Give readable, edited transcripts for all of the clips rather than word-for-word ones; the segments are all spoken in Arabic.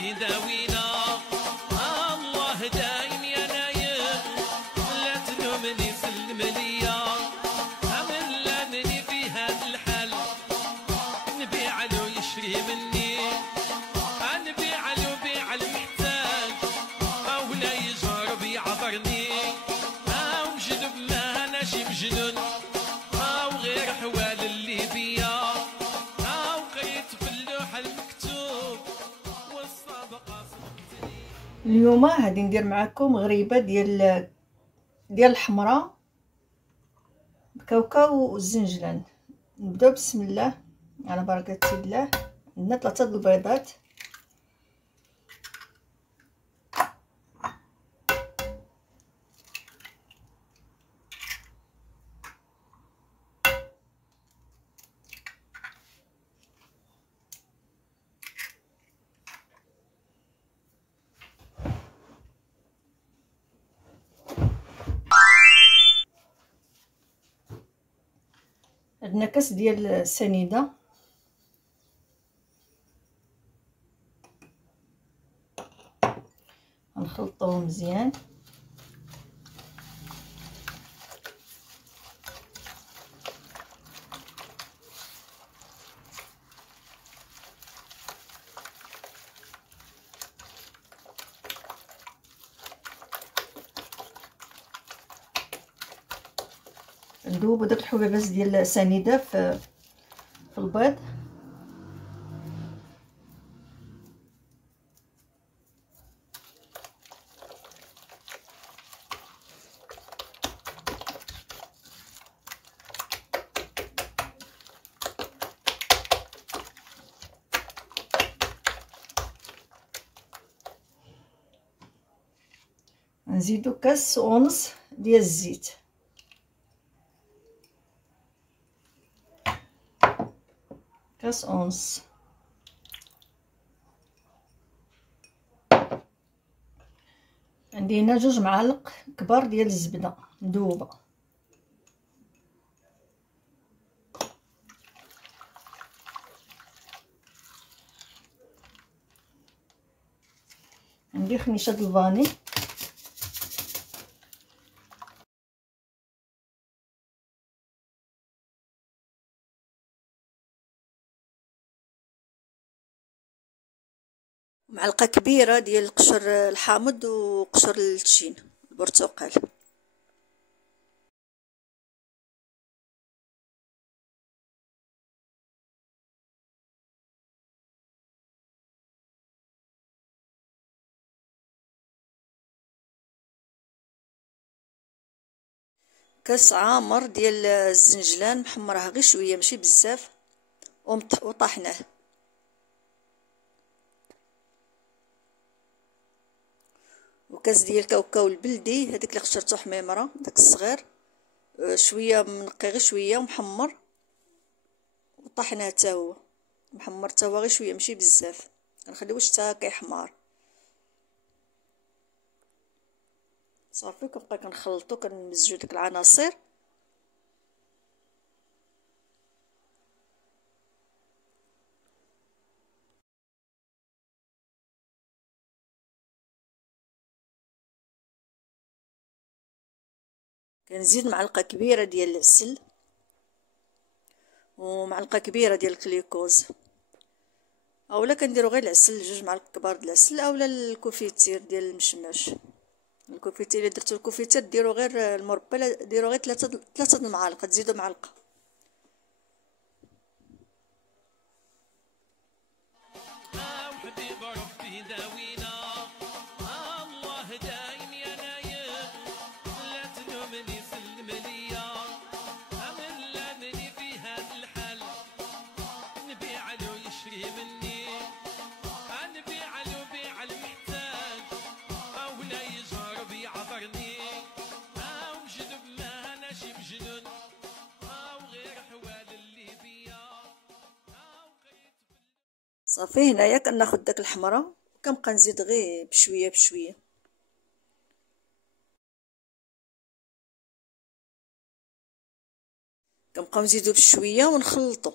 ربي داوينا الله دايم يا نايم لا تلومني سلم ليا املاني في هذا الحال نبيع له يشري مني نبيع له بيع المحتاج او لا يجرب يعبرني او جذب ما اناش مجنون او غير حوال اللي بيا او قريت في اللوحه المكتوب والسابقه سبقتني. اليوم غادي ندير معكم غريبه ديال الحمراء بكاوكاو والزنجلان. نبداو بسم الله على بركه الله. عندنا 3 البيضات، عندنا كاس ديال السنيده، غنخلطوه مزيان. ندوبو داك الحبيبات ديال السنيده في البيض. نزيدو كاس ونص ديال الزيت، كاس ونص. عندي هنا 2 معالق كبار ديال الزبده مذوبه. عندي خميشه د الفاني، معلقه كبيره ديال القشر الحامض وقشر التشين البرتقال. كاس عامر ديال الزنجلان محمرها غير شويه ماشي بزاف وطحناه. وكاس ديال الكاوكاو البلدي هذاك اللي خشرته حميمره داك الصغير، شويه منقي غير شويه ومحمر وطحناه حتى هو محمر حتى هو غير شويه ماشي بزاف، كنخليوه حتى كيحمر. صافي كنبقى كنخلطو كنمزجو ديك العناصر. كنزيد معلقه كبيره ديال العسل ومعلقه كبيره ديال الكليكوز، اولا كنديرو غير العسل 2 معالق كبار د العسل، اولا الكوفيتير ديال المشماش. الكوفيتير اللي درتو الكوفيتير ديرو غير المربى، ديرو غير 3 المعالق، تزيدو معلقه. حبيب ربي داوينا الله دايم يا نايم لا تلومني سلم ليا املاني في هذا الحال نبيع له يشري مني نبيع له بيع المحتاج او لا يجرب يعبرني او جذب ما اناش مجنون او غير حوال اللي بيا او قريت. صافي هنايا كناخد داك الحمرة كنبقى نزيد غير بشويه بشويه. كنبقاو نزيدو بشويه ونخلطو،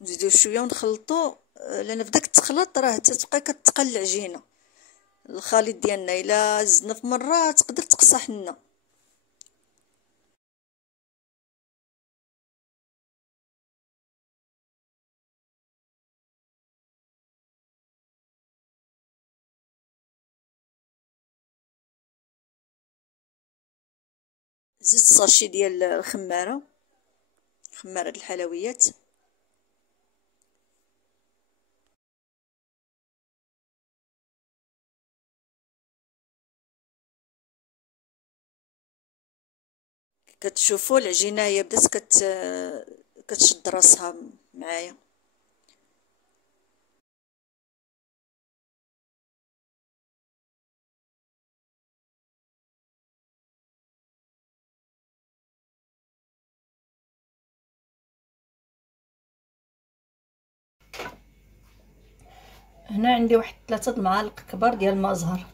نزيدو شويه ونخلطو لان في داك التخلط راه تتبقى كتقل العجينه. الخليط ديالنا الا زدنا في مره تقدر تقصح لنا. زدت ساشي ديال الخماره، خماره الحلويات. كتشوفوا العجينه هي بدات كتشد راسها معايا. هنا عندي واحد 3 المعالق كبار ديال الماء زهر.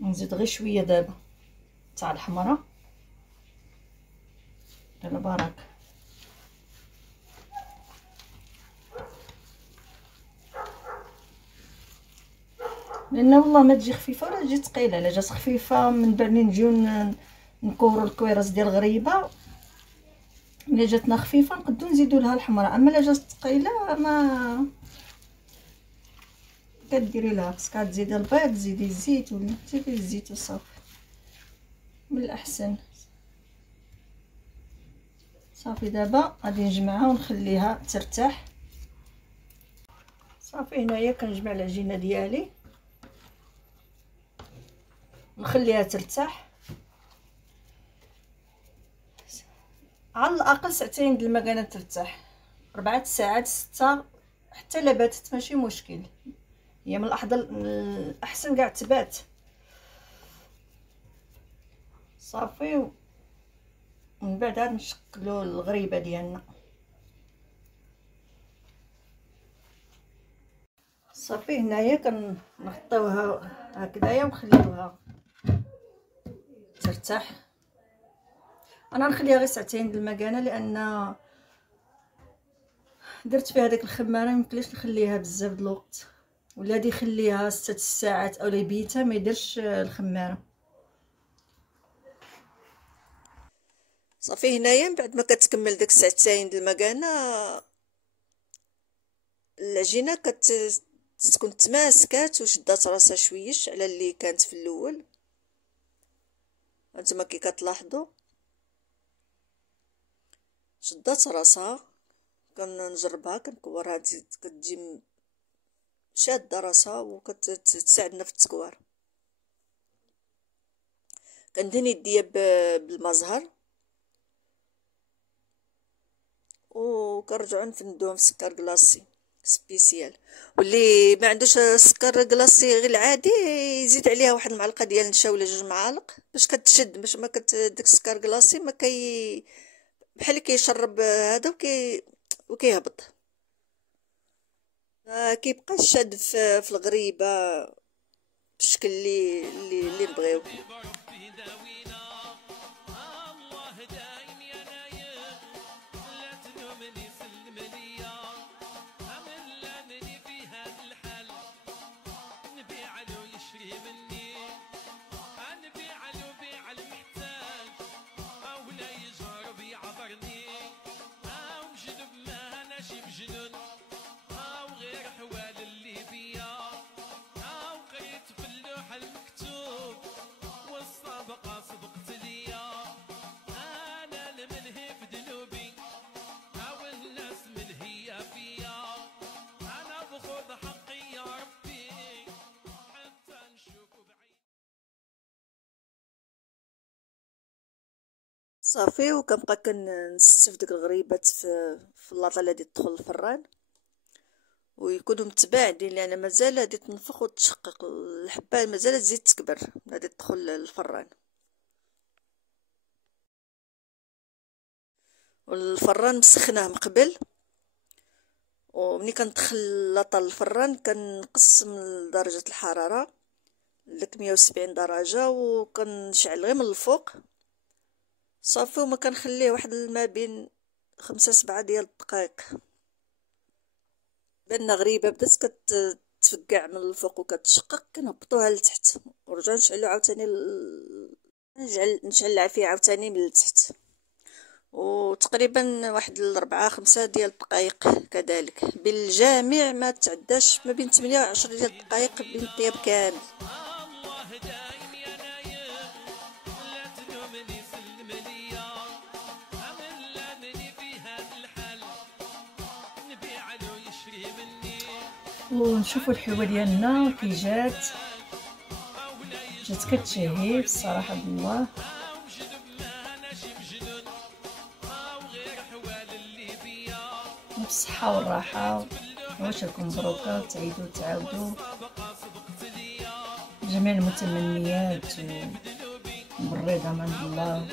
نزيد غير شويه دابا تاع الحمراء على بركه، لان والله ما تجي خفيفه ولا تجي ثقيله. الا جات خفيفه من بعد نجيو نكورو الكويرس ديال الغريبه، الا جاتنا خفيفه نقدو نزيدو لها الحمراء. اما الا جات ثقيله ما كديري لها، خصك تزيدي البيض، تزيدي الزيت ولا تزيدي الزيت وصافي من الاحسن. صافي دابا غادي نجمعها ونخليها ترتاح. صافي هنايا كنجمع العجينه ديالي نخليها ترتاح على الاقل ساعتين د المكانه ترتاح، 4 ساعات 6 حتى الا باتت ماشي مشكل. هي من الاحسن كاع تبات. صافي ومن بعد عاد نشكلوا الغريبه ديالنا. صافي هنايا كنغطيوها هكذايا ونخليوها ترتاح. انا نخليها غير ساعتين د المكانه لان درت فيها داك الخماره، ميمكنليش نخليها بزاف د الوقت، ولا دي يخليها 6 ساعات او يبيتها ما يديرش الخماره. صافي هنايا من بعد ما كتكمل داك ساعتين د المكانه العجينه تكون تماسكات وشدات راسها شويش على اللي كانت في الاول. هانتوما كي كتلاحظوا شدات راسها. كنجربها كنكورها كتجي شاده راسها وكتساعدنا في التكوار. كندهن يديا بالماء زهر وكنرجعو نفندوهم في سكر كلاصي سبيسيال. واللي ما عندوش سكر كلاصي غير العادي يزيد عليها واحد المعلقه ديال النشا ولا 2 معالق باش كتشد، باش ما داك السكر كلاصي ما بحال كيشرب هذا وكيهبط، كيبقى شاد في الغريبه بالشكل اللي نبغيو. صافي وكنبقى كنستف ديك الغريبات في اللاطه اللي غادي تدخل الفران ويكونوا متباعدين، لان مازال غادي تنفخ وتشقق الحبه، مازال تزيد تكبر غادي تدخل الفران. والفران مسخناه من قبل، ومني كندخل لاطا الفران كنقص من درجة الحرارة لك 170 درجة، وكنشعل غير من الفوق صافي، وما كنخليه واحد ما بين 5-7 ديال الدقائق. بان غريبه بدات كتفقع من الفوق وكتشقق، كنهبطوها لتحت ورجع نشعلو عاوتاني نشعل فيها عاوتاني من التحت، وتقريبا واحد 4-5 ديال الدقائق كذلك. بالجامع ما تعداش ما بين 8 و 10 ديال الدقائق بين الطياب كامل. الله دايم يا نايم لا تلومني سلم ليا أملاني في هذا الحال نبيع له يشري مني. ونشوفوا الحلوه ديالنا كي جات كتشهي بصراحه بالله. بالصحه والراحه واش لكم مبروكه، تعيدوا تعاودوا جميع المتمنيات بالرضا من الله.